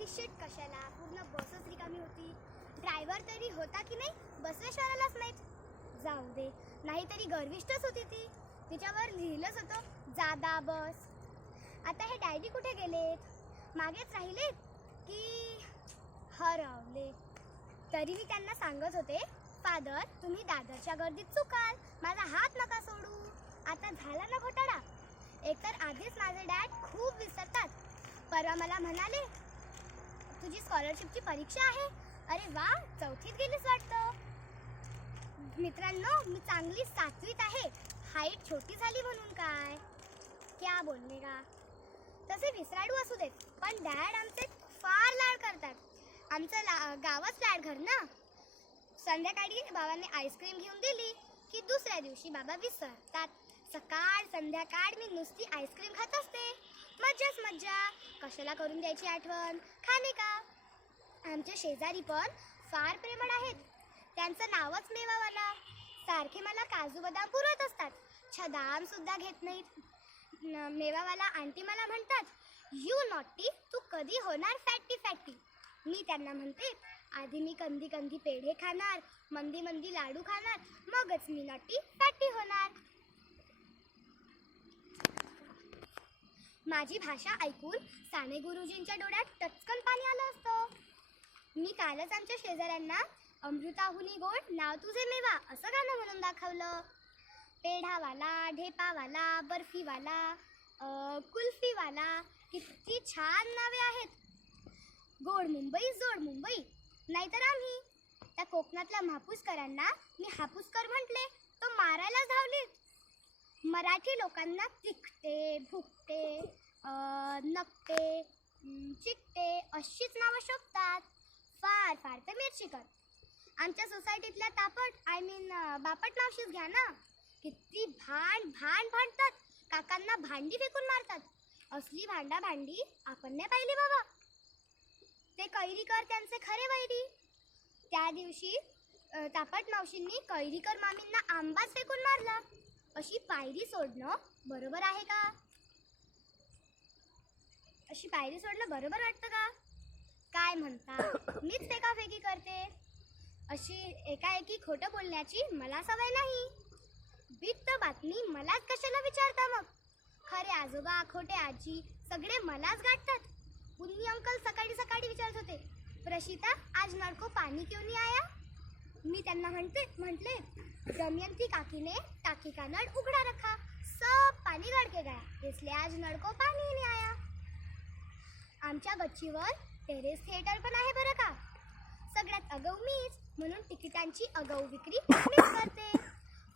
ती शीट कशाला, पूर्ण बसच रिकामी होती. ड्रायव्हर तरी होता की नाही, बसवेश्वरालाच नाहीत. जाऊ दे, नाहीतरी गर्विष्ठच होती ती. तिच्यावर लिहिलंच होतं जादा बस. आता हे डॅडी कुठे गेलेत? मागेच राहिलेत की हरवले? तरी मी त्यांना सांगत होते, फादर तुम्ही दादरच्या गर्दीत चुकाल, माझा हात नका सोडू. आता झाला ना घोटाळा. एकतर आधीच माझे डॅड खूप विसरतात. परवा मला म्हणाले तुझी स्कॉलरशिपची परीक्षा आहे. अरे वा, चौथीत गेलीस वाटतं. मित्रांनो, मी चांगली 7वीत आहे. हाईट छोटी झाली म्हणून काय, क्या बोलणे का. तसे विसराडू असू देत, पण डॅड आमचे फार लाड करतात. आमचं गावच लाडघर ना. संध्याकाळी बाबांनी आईस्क्रीम घेऊन दिली की दुसऱ्या दिवशी बाबा विसरतात. सकाळ संध्याकाळ मी नुसती आईस्क्रीम खात असते. मज्जाच मज्जा. कशाला करून द्यायची आठवण, खाणे का. आमचे शेजारी पण फार प्रेमळ आहेत. त्यांचं नावच मेवावाला. सारखे मला काजू बदाम पुरवत असतात. छदाम सुद्धा घेत नाहीत. मेवावाला आंटी मला म्हणतात, यू नॉटी, तू कधी होणार फॅटी फॅटी. मी त्यांना म्हणते, आधी मी कंदी कंदी पेढे खाणार, मंदी मंदी लाडू खाणार, मगच मी नॉटी फॅटी होणार. माझी भाषा ऐकून साने गुरुजींच्या डोळ्यात टचकन पाणी आलं असतं. मी कालच आमच्या शेजाऱ्यांना अमृताहुनी गोड नाव तुझे मेवा असं गाणं म्हणून दाखवलं. पेढावाला, ढेपावाला, बर्फीवाला, कुल्फीवाला, किती छान नावे आहेत. गोड मुंबई, जोड मुंबई. नाहीतर आम्ही त्या कोकणातल्या म्हापूसकरांना मी हापूसकर म्हटले तो मारायलाच धावलीत. मराठी लोकांना तिखटे, भुकटे, नकटे, चिकटे अशीच नावं शोभतात. फार फार तर मिरचीकर. आमच्या सोसायटीतल्या बापट मावशीच घ्या ना. किती भांडतात. काकांना भांडी फेकून मारतात. असली भांडी आपण नाही पाहिली बाबा. ते कैरीकर त्यांचे खरे वैरी. त्या दिवशी तापट मावशींनी कैरीकर मामींना आंबाच फेकून मारला. अशी पायरी सोडणं बरोबर आहे का? अशी पायरी सोडणं बरोबर वाटतं का? काय म्हणता, मीच फेकाफेकी करते. अशी एकाएकी खोटं बोलण्याची मला सवय नाही. बित्त बातमी मलाच कशाला विचारता मग. खरे आजोबा, खोटे आजी सगळे मलाच गाठतात. पुन्नी अंकल सकाळी सकाळी विचारत होते, प्रशिता आज नळ को पाणी क्यों नहीं आया. मी त्यांना म्हटले दमयंती काकी ने टाकी का नळ उघडा रखा, सब पानी गड़ के गया, इसलिए आज नळ को पानी नहीं आया. आमच्या गच्चीवर टेरेस थिएटर पण आहे बरं का. सगळ्यात आगाऊ मीच, म्हणून तिकिटांची आगाऊ विक्री मीच करते.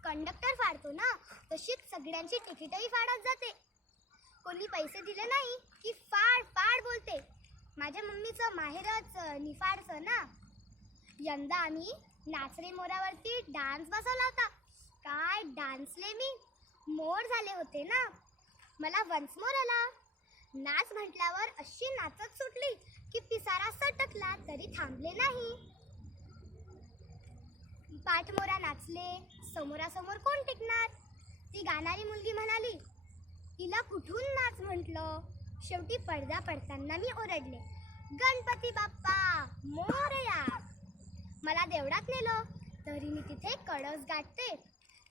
कंडक्टर फाडतो ना, तशीच सगळ्यांची तिकीटही फाडत जाते. कोणी पैसे दिले नाही की फाड बोलते. माझ्या मम्मीचं माहेरच निफाडचं ना. यंदा आम्ही नाचरे मोरावरती डान्स बसवला होता. काय डान्सले मी, मोर झाले होते ना. मला वन्स मोर आला. नाच म्हटल्यावर अशी नाचत सुटली की पिसारा सटकला तरी थांबले नाही. पाठमोरा नाचले, समोरासमोर कोण टिकणार. ती गाणारी मुलगी म्हणाली, तिला कुठून नाच म्हटलं. शेवटी पडदा पडताना मी ओरडले, गणपती बाप्पा मोरया. मला देवळात नेलं तरी मी तिथे कळस गाठते.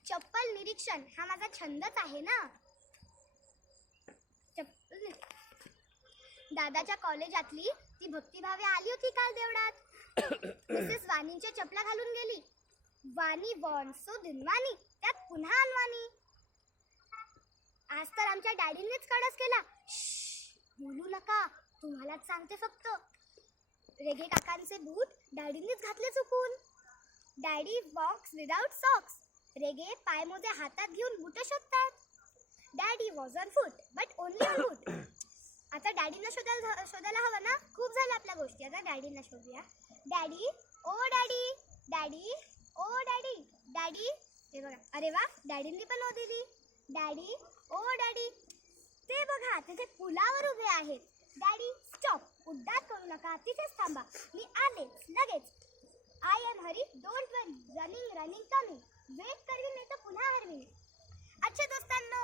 चप्पल निरीक्षण हा माझा छंदच आहे ना. दादाच्या कॉलेजातली ती भक्तिभावे आली होती काल देवळात. मिसेस वाणींच्या चपला घालून गेली. वाणी वॉन सो दिनवाणी, त्यात पुन्हा अनवाणी. आज तर आमच्या डॅडींनीच कळस केला. बोलू नका, तुम्हालाच सांगते फक्त. रेगे काकांचे बूट डॅडींनीच घातले चुकून. Daddy walks without socks. रेगे पायमोजे हातात घेऊन बूट शोधतात. Daddy was on foot but only on boot. आता डॅडींना शोधायला हवं ना. खूप झाल्या आपल्या गोष्टी, आता डॅडींना शोधूया. डॅडी ओ डॅडी, डॅडी ओ डॅडी, डॅडी. हे बघा, अरे वा, डॅडींनी पण ओ दिली. डॅडी ओ डॅडी. ते बघा, तिथे पुलावर उभे आहेत. डॅडी स्टॉप, उड्डाण करू नका, तिथेच थांबा, मी आले लगेच. I am hurry, don't worry, running coming. Wait करवीन नाही तर पुन्हा हरवीन. अच्छा दोस्तांनो,